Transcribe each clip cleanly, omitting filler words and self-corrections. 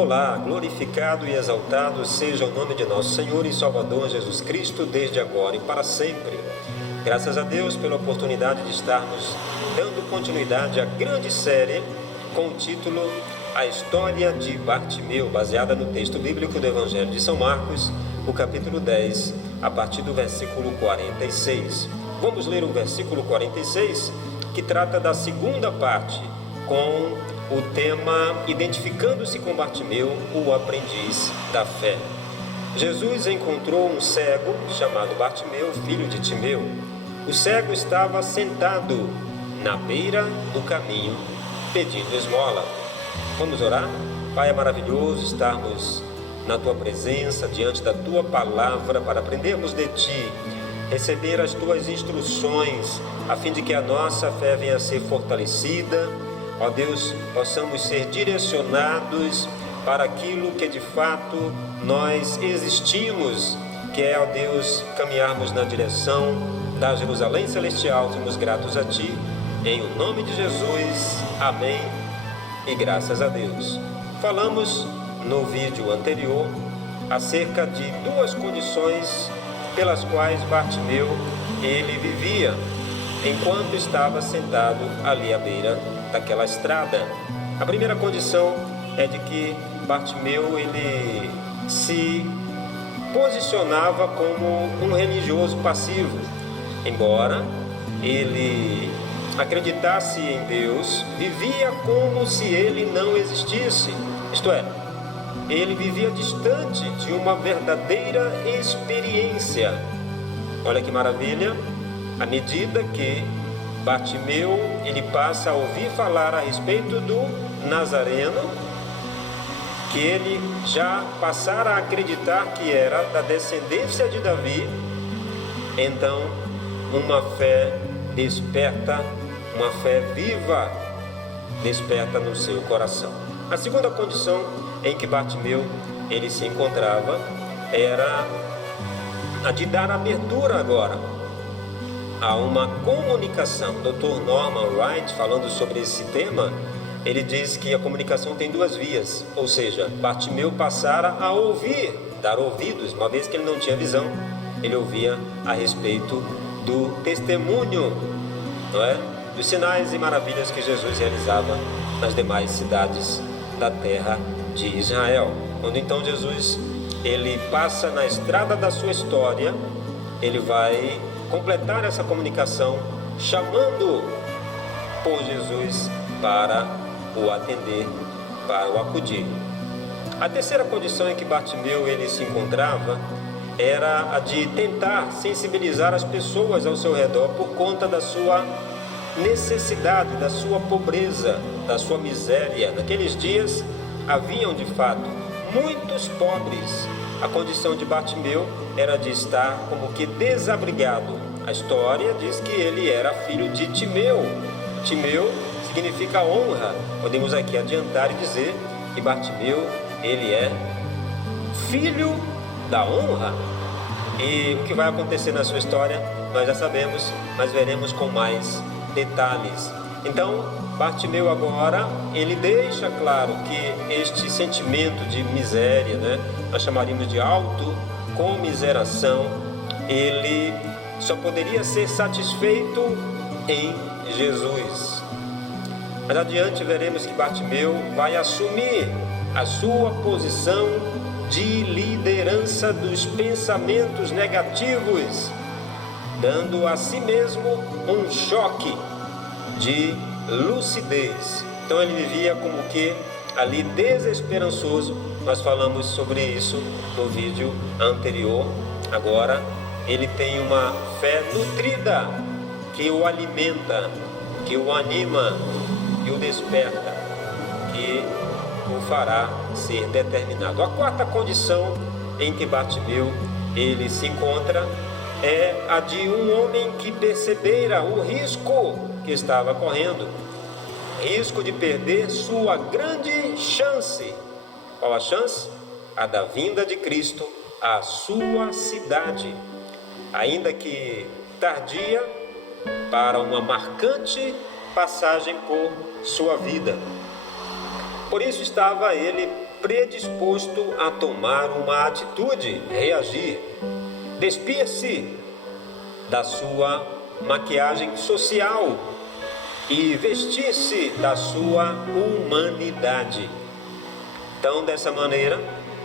Olá, glorificado e exaltado seja o nome de nosso Senhor e Salvador Jesus Cristo, desde agora e para sempre. Graças a Deus pela oportunidade de estarmos dando continuidade à grande série com o título A História de Bartimeu, baseada no texto bíblico do Evangelho de São Marcos, o capítulo 10, a partir do versículo 46. Vamos ler o versículo 46, que trata da segunda parte, com o tema Identificando-se com Bartimeu, o aprendiz da fé. Jesus encontrou um cego chamado Bartimeu, filho de Timeu. O cego estava sentado na beira do caminho, pedindo esmola. Vamos orar? Pai, é maravilhoso estarmos na Tua presença, diante da Tua palavra, para aprendermos de Ti, receber as Tuas instruções, a fim de que a nossa fé venha a ser fortalecida. Ó Deus, possamos ser direcionados para aquilo que de fato nós existimos, que é, ó Deus, caminharmos na direção da Jerusalém Celestial. Somos gratos a Ti, em o nome de Jesus, amém e graças a Deus. Falamos no vídeo anterior acerca de duas condições pelas quais Bartimeu ele vivia enquanto estava sentado ali à beira daquela estrada. A primeira condição é de que Bartimeu ele se posicionava como um religioso passivo. Embora ele acreditasse em Deus, vivia como se ele não existisse. Isto é, ele vivia distante de uma verdadeira experiência. Olha que maravilha! À medida que Bartimeu ele passa a ouvir falar a respeito do Nazareno, que ele já passara a acreditar que era da descendência de Davi, então uma fé desperta, uma fé viva desperta no seu coração. A segunda condição em que Bartimeu ele se encontrava era a de dar abertura agora a uma comunicação. O Dr. Norman Wright, falando sobre esse tema, ele diz que a comunicação tem duas vias, ou seja, Bartimeu passara a ouvir, dar ouvidos, uma vez que ele não tinha visão, ele ouvia a respeito do testemunho, não é? Dos sinais e maravilhas que Jesus realizava nas demais cidades da terra de Israel. Quando então Jesus ele passa na estrada da sua história, ele vai completar essa comunicação, chamando por Jesus para o atender, para o acudir. A terceira condição em que Bartimeu ele se encontrava era a de tentar sensibilizar as pessoas ao seu redor por conta da sua necessidade, da sua pobreza, da sua miséria. Naqueles dias haviam de fato muitos pobres. A condição de Bartimeu era de estar como que desabrigado. A história diz que ele era filho de Timeu. Timeu significa honra. Podemos aqui adiantar e dizer que Bartimeu ele é filho da honra. E o que vai acontecer na sua história nós já sabemos, mas veremos com mais detalhes. Então Bartimeu agora ele deixa claro que este sentimento de miséria, nós chamaríamos de autocomiseração, ele só poderia ser satisfeito em Jesus. Mas adiante veremos que Bartimeu vai assumir a sua posição de liderança dos pensamentos negativos, dando a si mesmo um choque de lucidez. Então ele vivia como que ali desesperançoso. Nós falamos sobre isso no vídeo anterior. Agora ele tem uma fé nutrida que o alimenta, que o anima, que o desperta, que o fará ser determinado. A quarta condição em que Bartimeu ele se encontra é a de um homem que percebera o risco que estava correndo, risco de perder sua grande chance. Qual a chance? A da vinda de Cristo à sua cidade, ainda que tardia, para uma marcante passagem por sua vida. Por isso estava ele predisposto a tomar uma atitude, reagir, despir-se da sua maquiagem social e vestir-se da sua humanidade. Então, dessa maneira,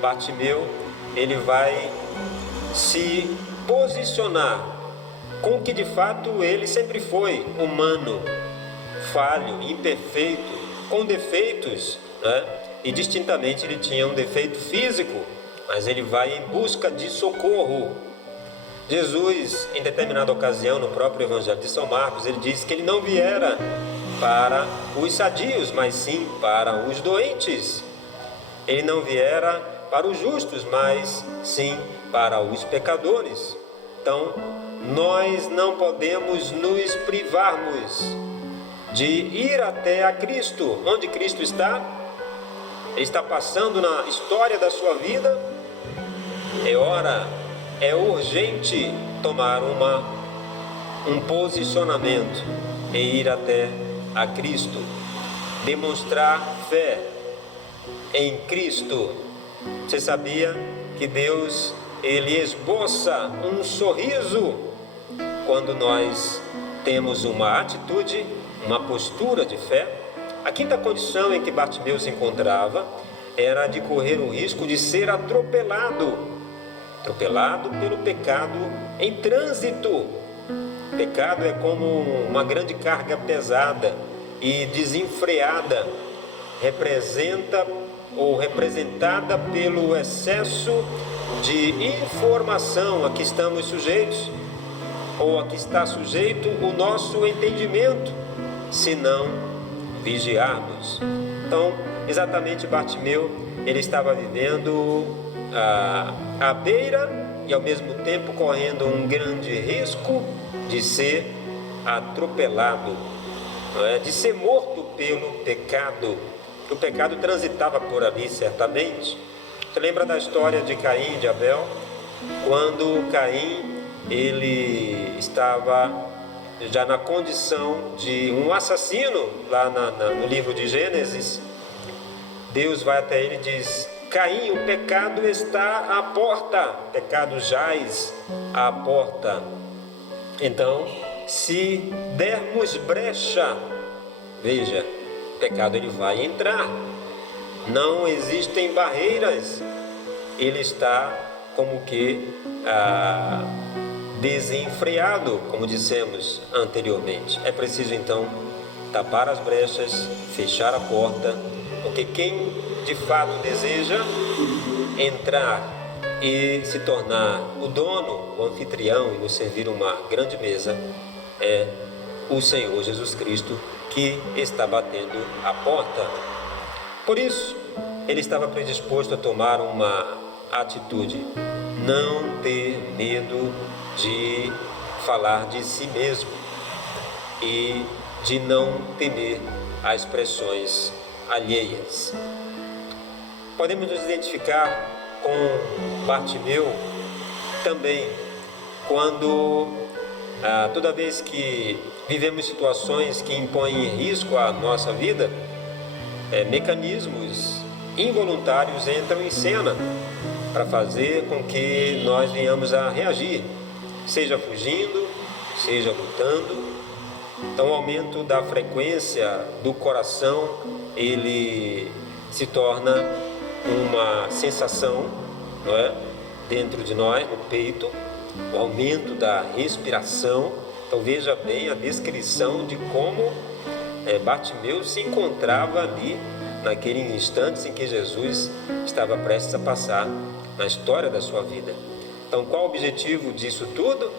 Bartimeu, ele vai se posicionar com o que de fato ele sempre foi: humano, falho, imperfeito, com defeitos, né? E distintamente ele tinha um defeito físico, mas ele vai em busca de socorro. Jesus, em determinada ocasião, no próprio Evangelho de São Marcos, ele diz que ele não viera para os sadios, mas sim para os doentes. Ele não viera para os justos, mas sim para os pecadores. Então, nós não podemos nos privarmos de ir até a Cristo. Onde Cristo está? Ele está passando na história da sua vida. É urgente tomar um posicionamento e ir até a Cristo, demonstrar fé em Cristo. Você sabia que Deus, ele esboça um sorriso quando nós temos uma atitude, uma postura de fé? A quinta condição em que Bartimeu se encontrava era de correr o risco de ser atropelado pelo pecado em trânsito. Pecado é como uma grande carga pesada e desenfreada, representada pelo excesso de informação a que estamos sujeitos, ou a que está sujeito o nosso entendimento, se não vigiarmos. Então, exatamente, Bartimeu, ele estava vivendo à beira e ao mesmo tempo correndo um grande risco de ser atropelado, de ser morto pelo pecado. O pecado transitava por ali certamente. Você lembra da história de Caim e de Abel? Quando Caim, ele estava já na condição de um assassino, lá no livro de Gênesis, Deus vai até ele e diz: Caim, o pecado está à porta, o pecado jaz à porta. Então, se dermos brecha, veja, o pecado ele vai entrar. Não existem barreiras. Ele está como que desenfreado, como dissemos anteriormente. É preciso então tapar as brechas, fechar a porta, porque quem de fato deseja entrar e se tornar o dono, o anfitrião e nos servir uma grande mesa é o Senhor Jesus Cristo, que está batendo a porta. Por isso, ele estava predisposto a tomar uma atitude: não ter medo de falar de si mesmo e de não temer as pressões alheias. Podemos nos identificar com Bartimeu também quando toda vez que vivemos situações que impõem risco à nossa vida, mecanismos involuntários entram em cena para fazer com que nós venhamos a reagir, seja fugindo, seja lutando. Então, o aumento da frequência do coração, ele se torna uma sensação, não é? Dentro de nós, no peito, o aumento da respiração. Então, veja bem a descrição de como Bartimeu se encontrava ali, naquele instante em que Jesus estava prestes a passar na história da sua vida. Então, qual o objetivo disso tudo?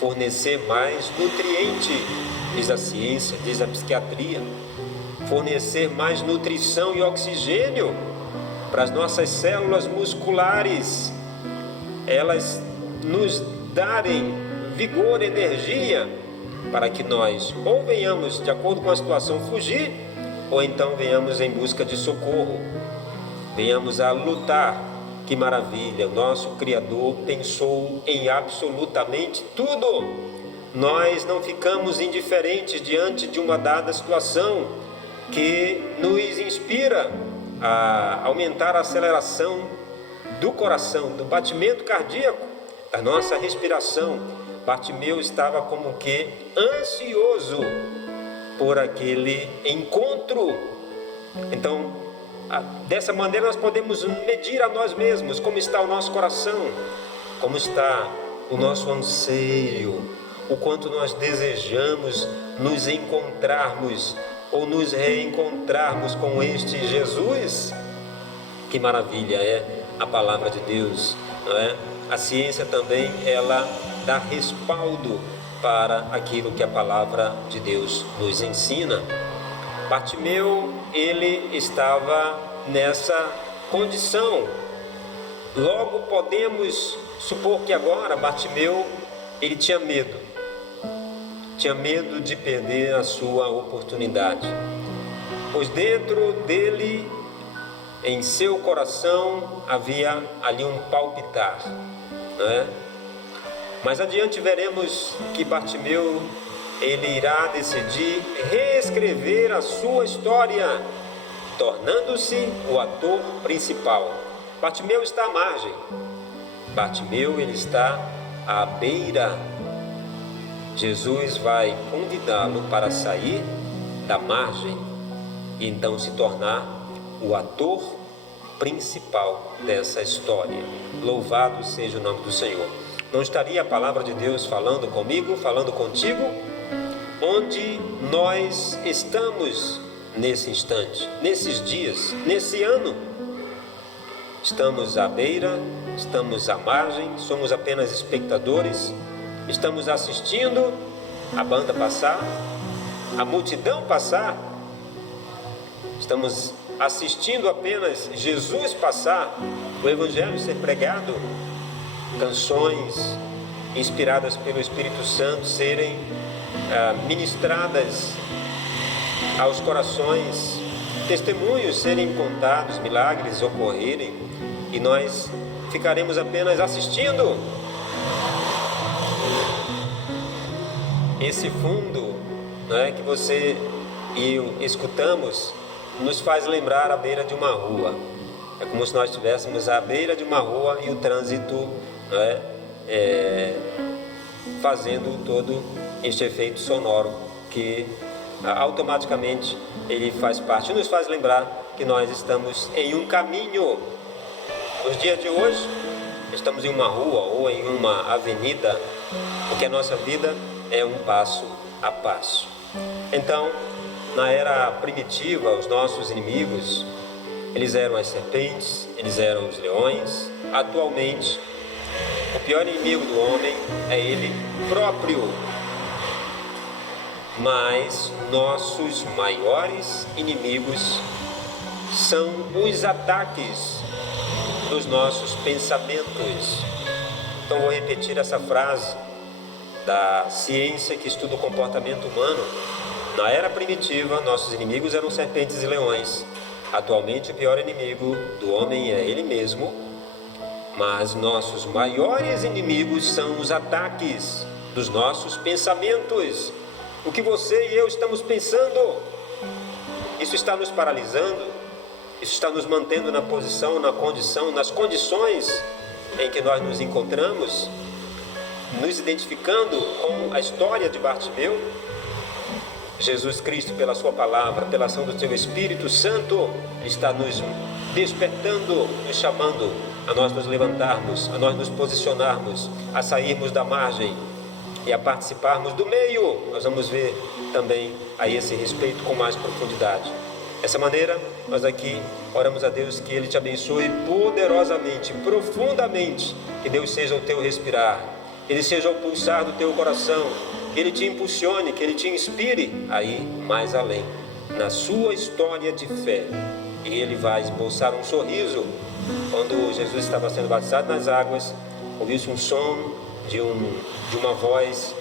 Fornecer mais nutriente, diz a ciência, diz a psiquiatria, fornecer mais nutrição e oxigênio para as nossas células musculares, elas nos darem vigor, energia, para que nós ou venhamos, de acordo com a situação, fugir, ou então venhamos em busca de socorro, venhamos a lutar. Que maravilha, nosso Criador pensou em absolutamente tudo. Nós não ficamos indiferentes diante de uma dada situação que nos inspira a aumentar a aceleração do coração, do batimento cardíaco, da nossa respiração. Bartimeu estava como que ansioso por aquele encontro. Então, dessa maneira nós podemos medir a nós mesmos como está o nosso coração, como está o nosso anseio, o quanto nós desejamos nos encontrarmos ou nos reencontrarmos com este Jesus. Que maravilha é a palavra de Deus, não é? A ciência também, ela dá respaldo para aquilo que a palavra de Deus nos ensina. Bartimeu, ele estava nessa condição. Logo podemos supor que agora Bartimeu, ele tinha medo de perder a sua oportunidade, pois dentro dele, em seu coração, havia ali um palpitar, não é? Mais adiante veremos que Bartimeu, ele irá decidir reescrever a sua história, tornando-se o ator principal. Bartimeu está à margem. Bartimeu, ele está à beira. Jesus vai convidá-lo para sair da margem e então se tornar o ator principal dessa história. Louvado seja o nome do Senhor. Não estaria a palavra de Deus falando comigo, falando contigo? Onde nós estamos nesse instante, nesses dias, nesse ano? Estamos à beira, estamos à margem, somos apenas espectadores, estamos assistindo a banda passar, a multidão passar, estamos assistindo apenas Jesus passar, o Evangelho ser pregado, canções inspiradas pelo Espírito Santo serem ministradas aos corações, testemunhos serem contados, milagres ocorrerem, e nós ficaremos apenas assistindo. Esse fundo, não é, que você e eu escutamos, nos faz lembrar a beira de uma rua. É como se nós estivéssemos à beira de uma rua e o trânsito, não é, fazendo todo este efeito sonoro que automaticamente ele faz parte, nos faz lembrar que nós estamos em um caminho. Nos dias de hoje, estamos em uma rua ou em uma avenida, porque a nossa vida é um passo a passo. Então, na era primitiva, os nossos inimigos, eles eram as serpentes, eles eram os leões. Atualmente, o pior inimigo do homem é ele próprio. Mas nossos maiores inimigos são os ataques dos nossos pensamentos. Então vou repetir essa frase da ciência que estuda o comportamento humano. Na era primitiva, nossos inimigos eram serpentes e leões. Atualmente, o pior inimigo do homem é ele mesmo. Mas nossos maiores inimigos são os ataques dos nossos pensamentos. O que você e eu estamos pensando, isso está nos paralisando, isso está nos mantendo na posição, na condição, nas condições em que nós nos encontramos, nos identificando com a história de Bartimeu. Jesus Cristo, pela sua palavra, pela ação do seu Espírito Santo, está nos despertando, nos chamando a nós nos levantarmos, a nós nos posicionarmos, a sairmos da margem e a participarmos do meio. Nós vamos ver também a esse respeito com mais profundidade. Dessa maneira, nós aqui oramos a Deus que Ele te abençoe poderosamente, profundamente, que Deus seja o teu respirar, que Ele seja o pulsar do teu coração, que Ele te impulsione, que Ele te inspire a ir mais além na sua história de fé. E Ele vai esboçar um sorriso. Quando Jesus estava sendo batizado nas águas, ouviu-se um som de uma voz.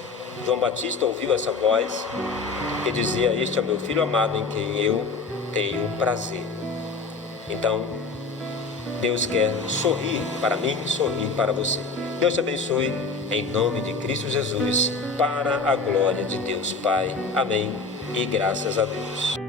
João Batista ouviu essa voz que dizia: "Este é o meu filho amado em quem eu tenho prazer". Então, Deus quer sorrir para mim, sorrir para você. Deus te abençoe, em nome de Cristo Jesus, para a glória de Deus Pai. Amém e graças a Deus.